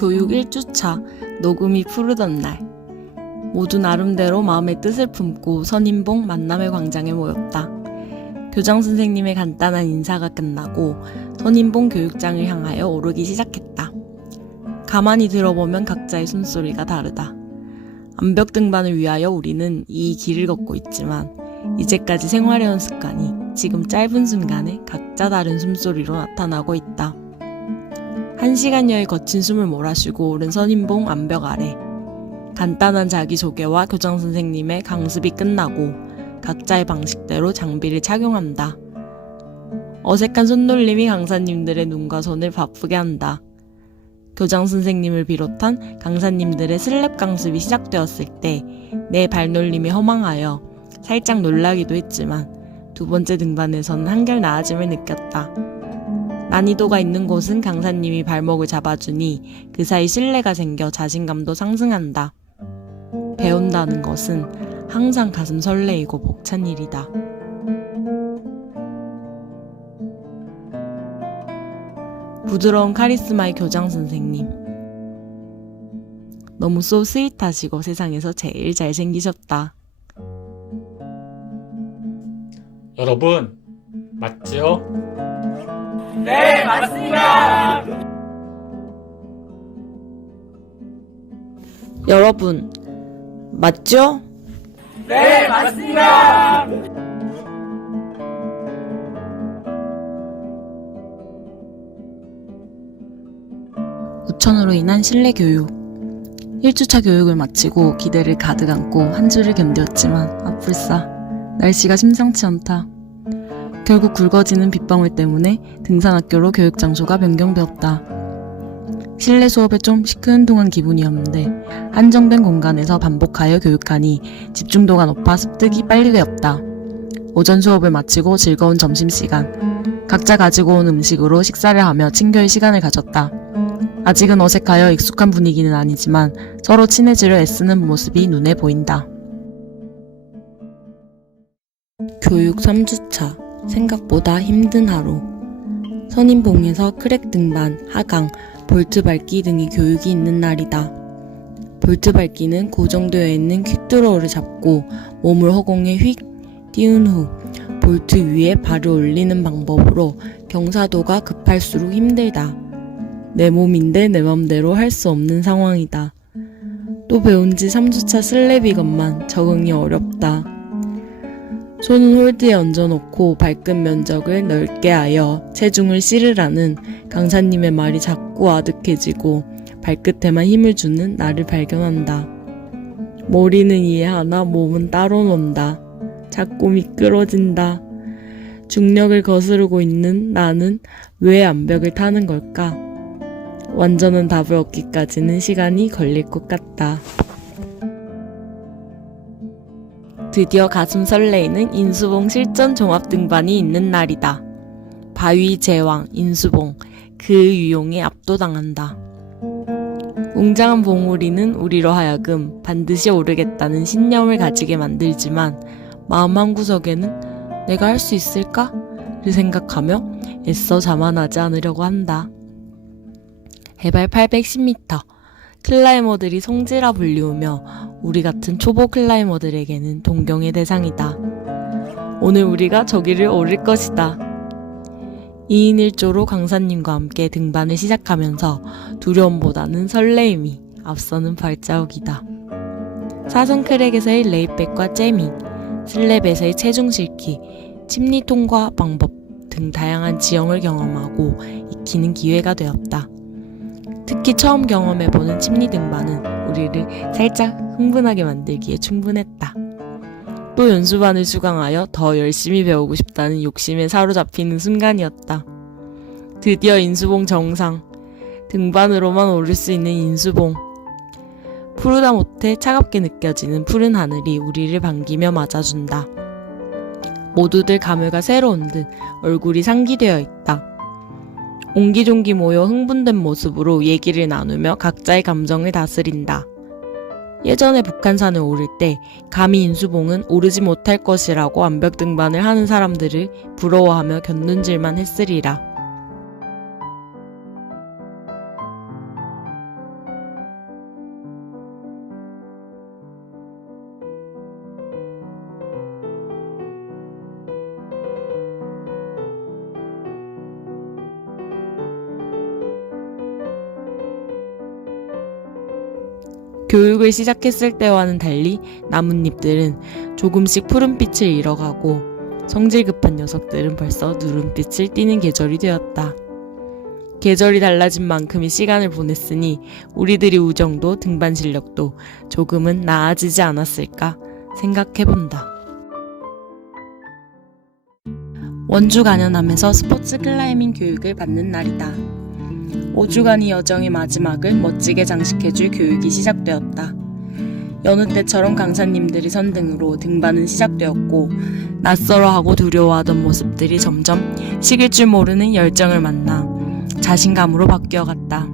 교육 1주차 녹음이 푸르던 날, 모두 나름대로 마음의 뜻을 품고 선인봉 만남의 광장에 모였다. 교장 선생님의 간단한 인사가 끝나고 선인봉 교육장을 향하여 오르기 시작했다. 가만히 들어보면 각자의 숨소리가 다르다. 암벽 등반을 위하여 우리는 이 길을 걷고 있지만 이제까지 생활해온 습관이 지금 짧은 순간에 각자 다른 숨소리로 나타나고 있다. 1시간여의 거친 숨을 몰아쉬고 오른 선인봉 암벽 아래, 간단한 자기소개와 교장 선생님의 강습이 끝나고 각자의 방식대로 장비를 착용한다. 어색한 손놀림이 강사님들의 눈과 손을 바쁘게 한다. 교장 선생님을 비롯한 강사님들의 슬랩 강습이 시작되었을 때 내 발놀림이 허망하여 살짝 놀라기도 했지만 두 번째 등반에서는 한결 나아짐을 느꼈다. 난이도가 있는 곳은 강사님이 발목을 잡아주니 그 사이 신뢰가 생겨 자신감도 상승한다. 배운다는 것은 항상 가슴 설레이고 벅찬 일이다. 부드러운 카리스마의 교장 선생님. 너무 so 스윗하시고 세상에서 제일 잘생기셨다. 여러분, 맞죠? 네, 맞습니다. 여러분, 맞죠? 네, 맞습니다. 우천으로 인한 실내 교육. 1주차 교육을 마치고 기대를 가득 안고 한 주를 견뎠지만 아뿔싸 날씨가 심상치 않다. 결국 굵어지는 빗방울 때문에 등산학교로 교육 장소가 변경되었다. 실내 수업에 좀 시큰둥한 기분이었는데 한정된 공간에서 반복하여 교육하니 집중도가 높아 습득이 빨리 되었다. 오전 수업을 마치고 즐거운 점심시간, 각자 가지고 온 음식으로 식사를 하며 친교의 시간을 가졌다. 아직은 어색하여 익숙한 분위기는 아니지만 서로 친해지려 애쓰는 모습이 눈에 보인다. 교육 3주차, 생각보다 힘든 하루. 선인봉에서 크랙 등반, 하강, 볼트 밟기 등의 교육이 있는 날이다. 볼트 밟기는 고정되어 있는 퀵드로우를 잡고 몸을 허공에 휙 띄운 후 볼트 위에 발을 올리는 방법으로 경사도가 급할수록 힘들다. 내 몸인데 내 맘대로 할 수 없는 상황이다. 또 배운 지 3주차 슬랩이건만 적응이 어렵다. 손은 홀드에 얹어놓고 발끝 면적을 넓게 하여 체중을 실으라는 강사님의 말이 자꾸 아득해지고 발끝에만 힘을 주는 나를 발견한다. 머리는 이해하나 몸은 따로 논다. 자꾸 미끄러진다. 중력을 거스르고 있는 나는 왜 암벽을 타는 걸까? 완전한 답을 얻기까지는 시간이 걸릴 것 같다. 드디어 가슴 설레이는 인수봉 실전 종합 등반이 있는 날이다. 바위 제왕 인수봉, 그 유용에 압도당한다. 웅장한 봉우리는 우리로 하여금 반드시 오르겠다는 신념을 가지게 만들지만 마음 한구석에는 내가 할 수 있을까? 를 생각하며 애써 자만하지 않으려고 한다. 해발 810m, 클라이머들이 성지라 불리우며 우리 같은 초보 클라이머들에게는 동경의 대상이다. 오늘 우리가 저기를 오를 것이다. 2인 1조로 강사님과 함께 등반을 시작하면서 두려움보다는 설레임이 앞서는 발자국이다. 사선 크랙에서의 레이백과 재밍, 슬랩에서의 체중 실기, 침리 통과 방법 등 다양한 지형을 경험하고 익히는 기회가 되었다. 특히 처음 경험해보는 침리 등반은 우리를 살짝 흥분하게 만들기에 충분했다. 또 연수반을 수강하여 더 열심히 배우고 싶다는 욕심에 사로잡히는 순간이었다. 드디어 인수봉 정상, 등반으로만 오를 수 있는 인수봉. 푸르다 못해 차갑게 느껴지는 푸른 하늘이 우리를 반기며 맞아준다. 모두들 감회가 새로운 듯 얼굴이 상기되어 있다. 옹기종기 모여 흥분된 모습으로 얘기를 나누며 각자의 감정을 다스린다. 예전에 북한산을 오를 때 감히 인수봉은 오르지 못할 것이라고 암벽 등반을 하는 사람들을 부러워하며 곁눈질만 했으리라. 교육을 시작했을 때와는 달리 나뭇잎들은 조금씩 푸른빛을 잃어가고 성질 급한 녀석들은 벌써 누른빛을 띠는 계절이 되었다. 계절이 달라진 만큼의 시간을 보냈으니 우리들의 우정도 등반 실력도 조금은 나아지지 않았을까 생각해본다. 원주 간현암에서 스포츠 클라이밍 교육을 받는 날이다. 5주간의 여정의 마지막을 멋지게 장식해줄 교육이 시작되었다. 여느 때처럼 강사님들이 선등으로 등반은 시작되었고 낯설어하고 두려워하던 모습들이 점점 식을 줄 모르는 열정을 만나 자신감으로 바뀌어갔다.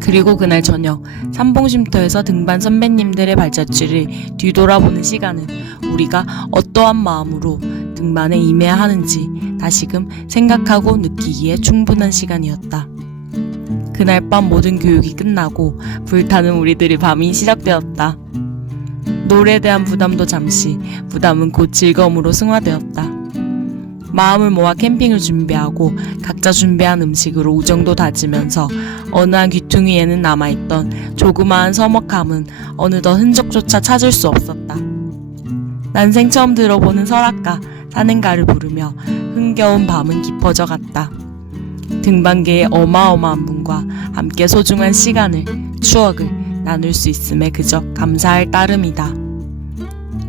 그리고 그날 저녁 삼봉쉼터에서 등반 선배님들의 발자취를 뒤돌아보는 시간은 우리가 어떠한 마음으로 등반에 임해야 하는지 다시금 생각하고 느끼기에 충분한 시간이었다. 그날 밤 모든 교육이 끝나고 불타는 우리들의 밤이 시작되었다. 노래에 대한 부담도 잠시, 부담은 곧 즐거움으로 승화되었다. 마음을 모아 캠핑을 준비하고 각자 준비한 음식으로 우정도 다지면서 어느 한 귀퉁이에는 남아있던 조그마한 서먹함은 어느덧 흔적조차 찾을 수 없었다. 난생 처음 들어보는 설악가, 산행가를 부르며 흥겨운 밤은 깊어져 갔다. 등반계의 어마어마한 분과 함께 소중한 시간을, 추억을 나눌 수 있음에 그저 감사할 따름이다.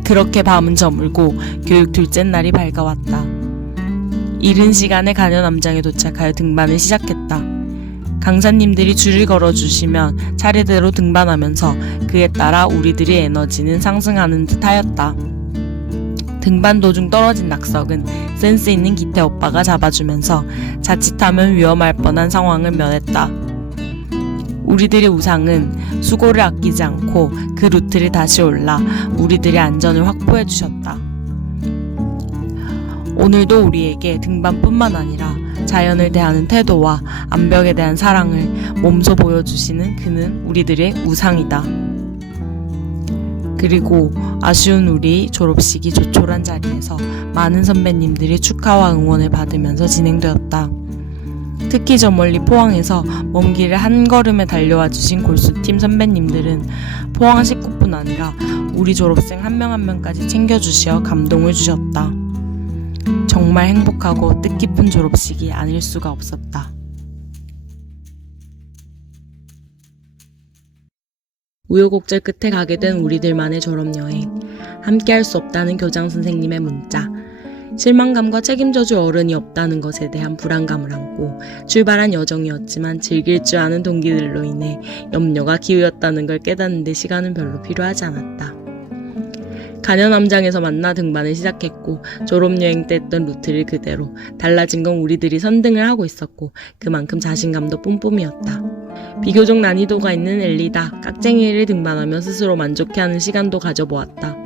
그렇게 밤은 저물고 교육 둘째 날이 밝아왔다. 이른 시간에 간현암장에 도착하여 등반을 시작했다. 강사님들이 줄을 걸어주시면 차례대로 등반하면서 그에 따라 우리들의 에너지는 상승하는 듯 하였다. 등반 도중 떨어진 낙석은 센스 있는 기태 오빠가 잡아주면서 자칫하면 위험할 뻔한 상황을 면했다. 우리들의 우상은 수고를 아끼지 않고 그 루트를 다시 올라 우리들의 안전을 확보해 주셨다. 오늘도 우리에게 등반뿐만 아니라 자연을 대하는 태도와 암벽에 대한 사랑을 몸소 보여주시는 그는 우리들의 우상이다. 그리고 아쉬운 우리 졸업식이 조촐한 자리에서 많은 선배님들이 축하와 응원을 받으면서 진행되었다. 특히 저 멀리 포항에서 먼 길을 한 걸음에 달려와 주신 골수팀 선배님들은 포항 식구뿐 아니라 우리 졸업생 한 명 한 명까지 챙겨주시어 감동을 주셨다. 정말 행복하고 뜻깊은 졸업식이 아닐 수가 없었다. 우여곡절 끝에 가게 된 우리들만의 졸업여행. 함께할 수 없다는 교장 선생님의 문자. 실망감과 책임져줄 어른이 없다는 것에 대한 불안감을 안고 출발한 여정이었지만 즐길 줄 아는 동기들로 인해 염려가 기울였다는 걸 깨닫는 데 시간은 별로 필요하지 않았다. 간현암장에서 만나 등반을 시작했고 졸업여행 때 했던 루트를 그대로, 달라진 건 우리들이 선등을 하고 있었고 그만큼 자신감도 뿜뿜이었다. 비교적 난이도가 있는 엘리다 깍쟁이를 등반하며 스스로 만족해하는 시간도 가져보았다.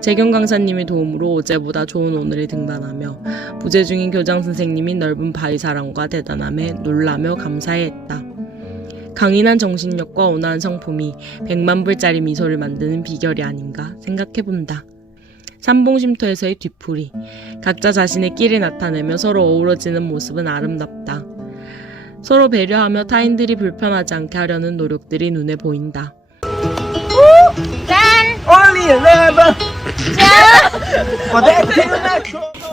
재경 강사님의 도움으로 어제보다 좋은 오늘을 등반하며 부재 중인 교장 선생님이 넓은 바위 사랑과 대단함에 놀라며 감사해했다. 강인한 정신력과 온화한 성품이 100만불짜리 미소를 만드는 비결이 아닌가 생각해본다. 삼봉쉼터에서의 뒤풀이. 각자 자신의 끼를 나타내며 서로 어우러지는 모습은 아름답다. 서로 배려하며 타인들이 불편하지 않게 하려는 노력들이 눈에 보인다.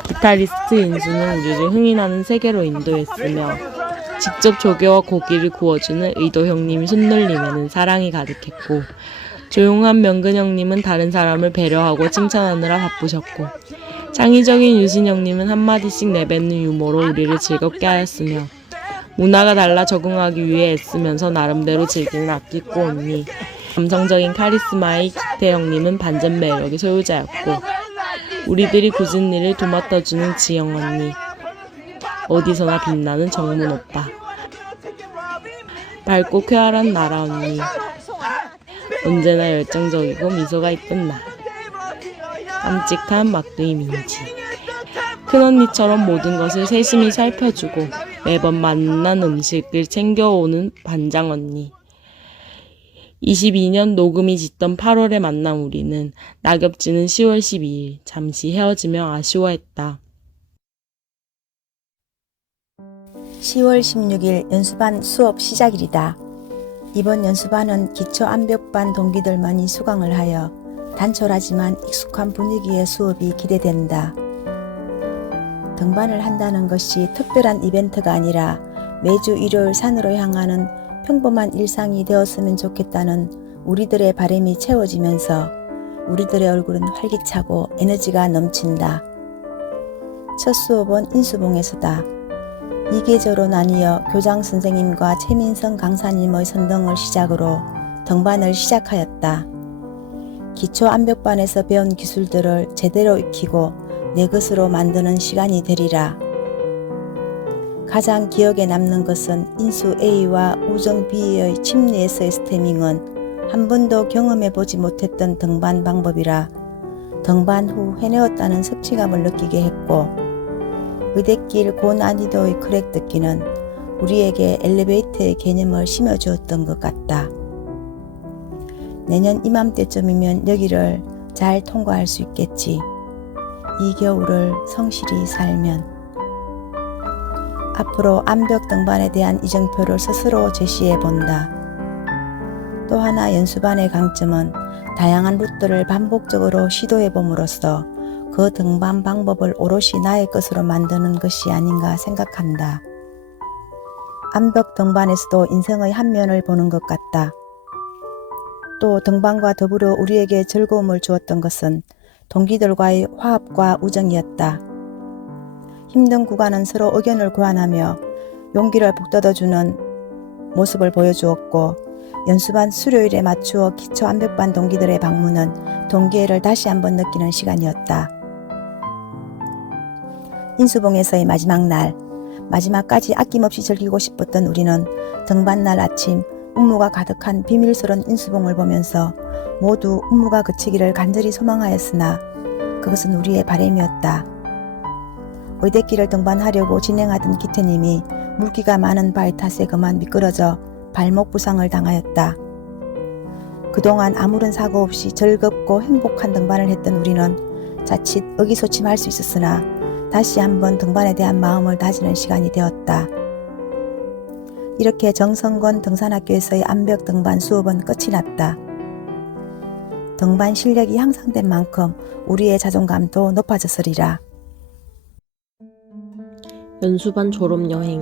기타리스트 인수는 우리를 흥이 나는 세계로 인도했으며 직접 조개와 고기를 구워주는 의도 형님이 손놀림에는 사랑이 가득했고 조용한 명근 형님은 다른 사람을 배려하고 칭찬하느라 바쁘셨고 창의적인 유신 형님은 한마디씩 내뱉는 유머로 우리를 즐겁게 하였으며 문화가 달라 적응하기 위해 애쓰면서 나름대로 즐기는 악기꼬 언니, 감성적인 카리스마의 기태 형님은 반전 매력의 소유자였고 우리들이 굳은 일을 도맡아주는 지영 언니, 어디서나 빛나는 정문 오빠, 밝고 쾌활한 나라 언니, 언제나 열정적이고 미소가 이쁜 나, 깜찍한 막둥이 민지, 큰언니처럼 모든 것을 세심히 살펴주고 매번 맛난 음식을 챙겨오는 반장언니. 22년 녹음이 짙던 8월에 만난 우리는 낙엽지는 10월 12일 잠시 헤어지며 아쉬워했다. 10월 16일 연수반 수업 시작일이다. 이번 연수반은 기초 암벽반 동기들만이 수강을 하여 단촐하지만 익숙한 분위기의 수업이 기대된다. 등반을 한다는 것이 특별한 이벤트가 아니라 매주 일요일 산으로 향하는 평범한 일상이 되었으면 좋겠다는 우리들의 바람이 채워지면서 우리들의 얼굴은 활기차고 에너지가 넘친다. 첫 수업은 인수봉에서다. 2계절로 나뉘어 교장 선생님과 최민성 강사님의 선동을 시작으로 등반을 시작하였다. 기초 암벽반에서 배운 기술들을 제대로 익히고 내 것으로 만드는 시간이 되리라. 가장 기억에 남는 것은 인수 A와 우정 B의 침례에서의 스태밍은 한 번도 경험해보지 못했던 등반 방법이라 등반 후 해내었다는 성취감을 느끼게 했고, 의대길 고난이도의 크랙 듣기는 우리에게 엘리베이터의 개념을 심어주었던 것 같다. 내년 이맘때쯤이면 여기를 잘 통과할 수 있겠지. 이 겨울을 성실히 살면. 앞으로 암벽 등반에 대한 이정표를 스스로 제시해 본다. 또 하나 연수반의 강점은 다양한 루트를 반복적으로 시도해 봄으로써 그 등반 방법을 오롯이 나의 것으로 만드는 것이 아닌가 생각한다. 암벽 등반에서도 인생의 한 면을 보는 것 같다. 또 등반과 더불어 우리에게 즐거움을 주었던 것은 동기들과의 화합과 우정이었다. 힘든 구간은 서로 의견을 교환하며 용기를 북돋아주는 모습을 보여주었고, 연수반 수료일에 맞추어 기초 암벽반 동기들의 방문은 동기애를 다시 한번 느끼는 시간이었다. 인수봉에서의 마지막 날, 마지막까지 아낌없이 즐기고 싶었던 우리는 등반날 아침 운무가 가득한 비밀스러운 인수봉을 보면서 모두 운무가 그치기를 간절히 소망하였으나 그것은 우리의 바람이었다. 의대길을 등반하려고 진행하던 기태님이 물기가 많은 바위 탓에 그만 미끄러져 발목 부상을 당하였다. 그동안 아무런 사고 없이 즐겁고 행복한 등반을 했던 우리는 자칫 의기소침할 수 있었으나 다시 한번 등반에 대한 마음을 다지는 시간이 되었다. 이렇게 정성건 등산학교에서의 암벽 등반 수업은 끝이 났다. 등반 실력이 향상된 만큼 우리의 자존감도 높아졌으리라. 연수반 졸업여행.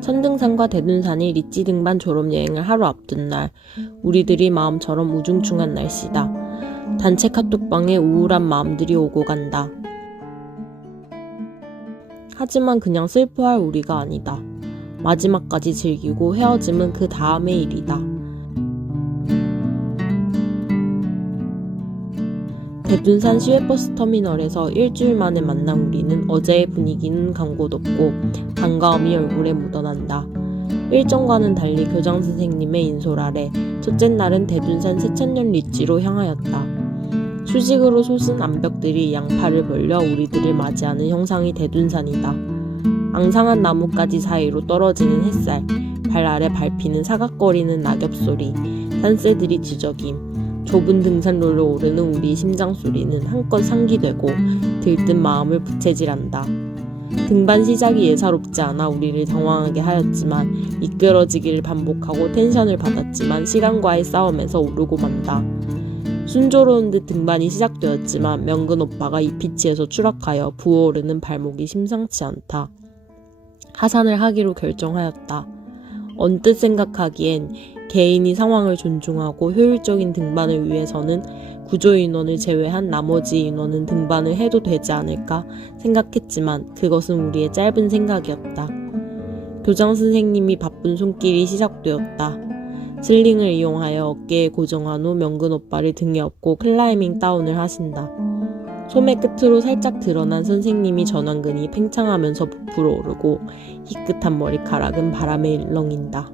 천등산과 대둔산이 리찌 등반 졸업여행을 하루 앞둔 날, 우리들이 마음처럼 우중충한 날씨다. 단체 카톡방에 우울한 마음들이 오고 간다. 하지만 그냥 슬퍼할 우리가 아니다. 마지막까지 즐기고 헤어짐은 그 다음의 일이다. 대둔산 시외버스 터미널에서 일주일 만에 만난 우리는 어제의 분위기는 간 곳 없고 반가움이 얼굴에 묻어난다. 일정과는 달리 교장 선생님의 인솔 아래 첫째 날은 대둔산 새천년 리찌로 향하였다. 수직으로 솟은 암벽들이 양팔을 벌려 우리들을 맞이하는 형상이 대둔산이다. 앙상한 나뭇가지 사이로 떨어지는 햇살, 발 아래 밟히는 사각거리는 낙엽소리, 산새들이 뒤적임, 좁은 등산로를 오르는 우리 심장 소리는 한껏 상기되고 들뜬 마음을 부채질한다. 등반 시작이 예사롭지 않아 우리를 당황하게 하였지만 이끌어지기를 반복하고 텐션을 받았지만 시간과의 싸움에서 오르고 만다. 순조로운 듯 등반이 시작되었지만 명근 오빠가 이 피치에서 추락하여 부어오르는 발목이 심상치 않다. 하산을 하기로 결정하였다. 언뜻 생각하기엔 개인이 상황을 존중하고 효율적인 등반을 위해서는 구조 인원을 제외한 나머지 인원은 등반을 해도 되지 않을까 생각했지만 그것은 우리의 짧은 생각이었다. 교장 선생님이 바쁜 손길이 시작되었다. 슬링을 이용하여 어깨에 고정한 후 명근 오빠를 등에 업고 클라이밍 다운을 하신다. 소매 끝으로 살짝 드러난 선생님이 전완근이 팽창하면서 부풀어 오르고 희끗한 머리카락은 바람에 일렁인다.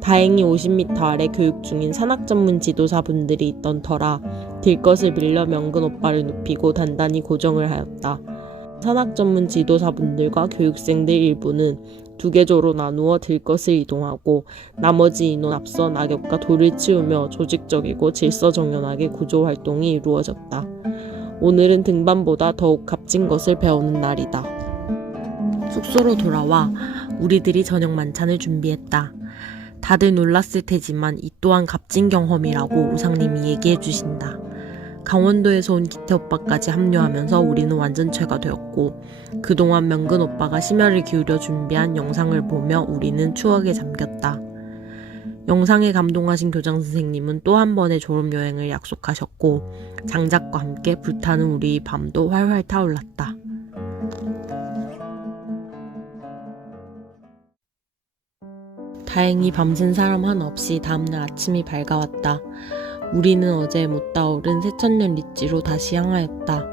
다행히 50m 아래 교육 중인 산악 전문 지도사분들이 있던 터라 들것을 빌려 명근 오빠를 눕히고 단단히 고정을 하였다. 산악 전문 지도사분들과 교육생들 일부는 두 계조로 나누어 들것을 이동하고 나머지 인원 앞서 낙엽과 돌을 치우며 조직적이고 질서정연하게 구조 활동이 이루어졌다. 오늘은 등반보다 더욱 값진 것을 배우는 날이다. 숙소로 돌아와 우리들이 저녁 만찬을 준비했다. 다들 놀랐을 테지만 이 또한 값진 경험이라고 우상님이 얘기해 주신다. 강원도에서 온 기태 오빠까지 합류하면서 우리는 완전체가 되었고 그동안 명근 오빠가 심혈을 기울여 준비한 영상을 보며 우리는 추억에 잠겼다. 영상에 감동하신 교장 선생님은 또 한 번의 졸업여행을 약속하셨고 장작과 함께 불타는 우리 밤도 활활 타올랐다. 다행히 밤샌 사람 하나 없이 다음날 아침이 밝아왔다. 우리는 어제 못다 오른 새천년 릿지로 다시 향하였다.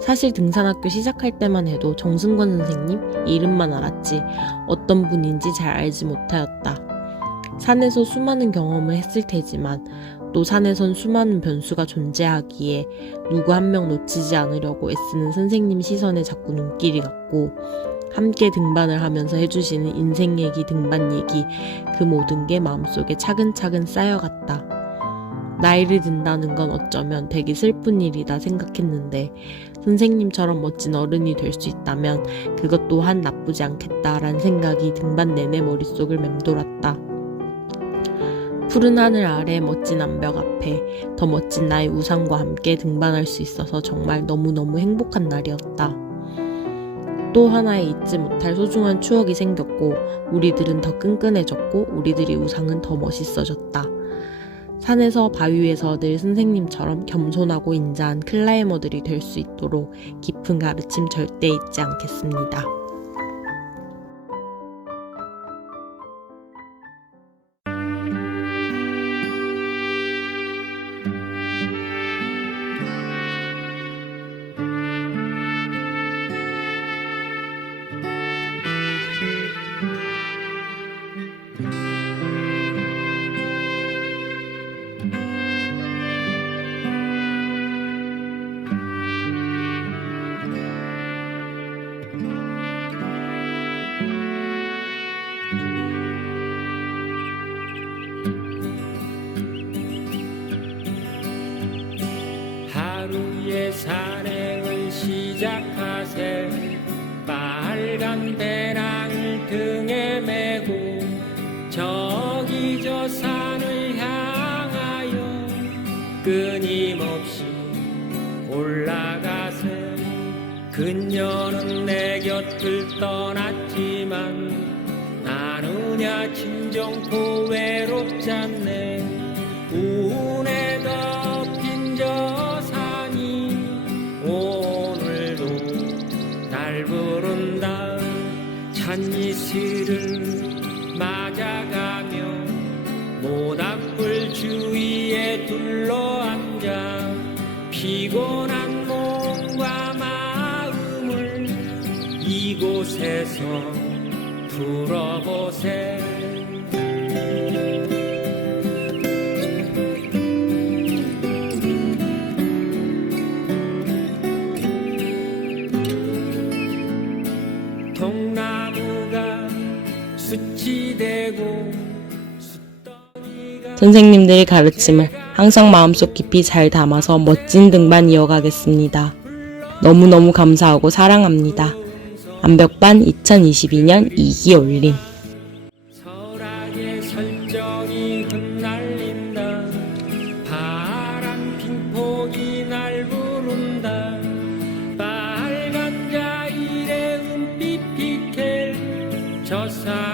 사실 등산학교 시작할 때만 해도 정승권 선생님 이름만 알았지 어떤 분인지 잘 알지 못하였다. 산에서 수많은 경험을 했을 테지만 또 산에선 수많은 변수가 존재하기에 누구 한 명 놓치지 않으려고 애쓰는 선생님 시선에 자꾸 눈길이 갔고 함께 등반을 하면서 해주시는 인생 얘기, 등반 얘기 그 모든 게 마음속에 차근차근 쌓여갔다. 나이를 든다는 건 어쩌면 되게 슬픈 일이다 생각했는데 선생님처럼 멋진 어른이 될 수 있다면 그것 또한 나쁘지 않겠다라는 생각이 등반 내내 머릿속을 맴돌았다. 푸른 하늘 아래 멋진 암벽 앞에 더 멋진 나의 우상과 함께 등반할 수 있어서 정말 너무너무 행복한 날이었다. 또 하나의 잊지 못할 소중한 추억이 생겼고 우리들은 더 끈끈해졌고 우리들의 우상은 더 멋있어졌다. 산에서 바위 위에서 늘 선생님처럼 겸손하고 인자한 클라이머들이 될 수 있도록 깊은 가르침 절대 잊지 않겠습니다. 하루의 산행을 시작하세. 빨간 배낭을 등에 메고 저기 저 산을 향하여 끊임없이 올라가세. 그녀는 내 곁을 떠났지만 나누냐 진정코 외롭잖네. 운에 덮인 저 산이 오늘도 날 부른다. 찬이슬을 맞아가며 모닥불 주위에 둘러앉아 피곤한 몸과 마음을 이곳에서 풀어보세. 통나무가 수치되고 선생님들의 가르침을 항상 마음속 깊이 잘 담아서 멋진 등반 이어가겠습니다. 너무너무 감사하고 사랑합니다. 암벽반 2022년 2기 올림. 설악의 설정이 흩날린다. 파란 핑폭이 날 부른다. 빨간 자일의 은빛 피켈 저 산